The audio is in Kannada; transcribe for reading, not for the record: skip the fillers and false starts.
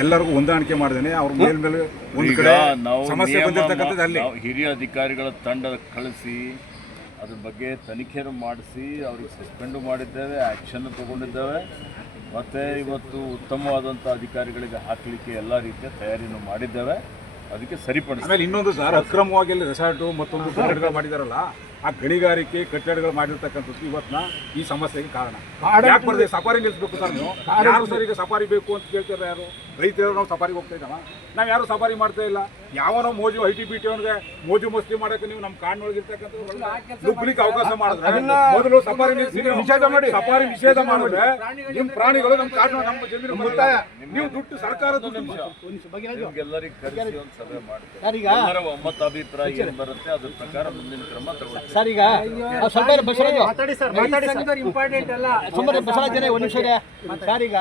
ಎಲ್ಲರಿಗೂ ಹೊಂದಾಣಿಕೆ ಮಾಡಿದ್ದೇನೆ. ಅವ್ರ ಮೇಲೆ ಒಂದು ಕಡೆ ಸಮಸ್ಯೆ ಬಂದಿರತಕ್ಕಂಥದ್ದು ಅಲ್ಲಿ ಹಿರಿಯ ಅಧಿಕಾರಿಗಳ ತಂಡ ಕಳಿಸಿ ಅದ್ರ ಬಗ್ಗೆ ತನಿಖೆಯನ್ನು ಮಾಡಿಸಿ ಅವ್ರಿಗೆ ಸಸ್ಪೆಂಡು ಮಾಡಿದ್ದೇವೆ, ಆ್ಯಕ್ಷನ್ ತಗೊಂಡಿದ್ದೇವೆ. ಮತ್ತು ಇವತ್ತು ಉತ್ತಮವಾದಂಥ ಅಧಿಕಾರಿಗಳಿಗೆ ಹಾಕಲಿಕ್ಕೆ ಎಲ್ಲ ರೀತಿಯ ತಯಾರಿಯನ್ನು ಮಾಡಿದ್ದೇವೆ. ಅದಕ್ಕೆ ಸರಿಪಡಿಸಿ. ಆಮೇಲೆ ಇನ್ನೊಂದು ಸರ್, ಅಕ್ರಮವಾಗಿ ಅಲ್ಲಿ ರೆಸಾರ್ಟು ಮತ್ತೊಂದು ಕಟ್ಟಡಗಳು ಮಾಡಿದಾರಲ್ಲ, ಆ ಗಣಿಗಾರಿಕೆ ಕಟ್ಟಡಗಳು ಮಾಡಿರ್ತಕ್ಕಂಥದ್ದು ಇವತ್ತಿನ ಈ ಸಮಸ್ಯೆಗೆ ಕಾರಣ. ಯಾಕೆ ಬರದೆ ಸಫಾರಿ ನಿಲ್ಲಿಸಬೇಕು ಸರ್ ನೀವು? ಯಾರು ಸರ್ ಈಗ ಸಫಾರಿ ಬೇಕು ಅಂತ ಕೇಳ್ತಾರೆ? ಯಾರು ರೈತರು ನಾವು ಸಫಾರಿಗೆ ಹೋಗ್ತಾ ಇದ್ದಾವ? ನಾವು ಯಾರು ಸಫಾರಿ ಮಾಡ್ತಾ ಇಲ್ಲ. ಯಾವನೋ ಮೋಜು ITBT ಅವನಿಗೆ ಮೋಜು ಮಸ್ತಿ ಮಾಡೋಕೆ ನೀವು ನಮ್ಮ ಕಾಡಿನೊಳಗಿರ್ತಕ್ಕಂಥ ನುಗ್ಲಿಕ್ಕೆ ಅವಕಾಶ ಮಾಡಿದ್ರೆ ಮೊದಲು ಸಫಾರಿ ನಿಷೇಧ ಮಾಡಿ. ಸಫಾರಿ ನಿಷೇಧ ಮಾಡಿದ್ರೆ ನಿಮ್ಮ ಪ್ರಾಣಿಗಳು ನಮ್ಮ ಕಾಡಿನ ನಮ್ಮ ಜಮೀನು ಮುಕ್ತಾಯ. ನೀವು ದುಡ್ಡು ಸರ್ಕಾರ ಎಲ್ಲರಿಗೂ ಕರೆಸಿ ಒಂದು ಸಭೆ ಮಾಡ್ತೀವಿ. ಎಲ್ಲರ ಒಮ್ಮತಾಭಿಪ್ರಾಯ ಏನು ಬರುತ್ತೆ ಅದ್ರ ಪ್ರಕಾರ ಮುಂದಿನ ಕ್ರಮ ತಗೊಳ್ತೀವಿ. ಸರ್ ಈಗ ಬಸವರಾಜ್ ಜನ ಒಂದು ನಿಮಿಷ ಸರ್ ಈಗ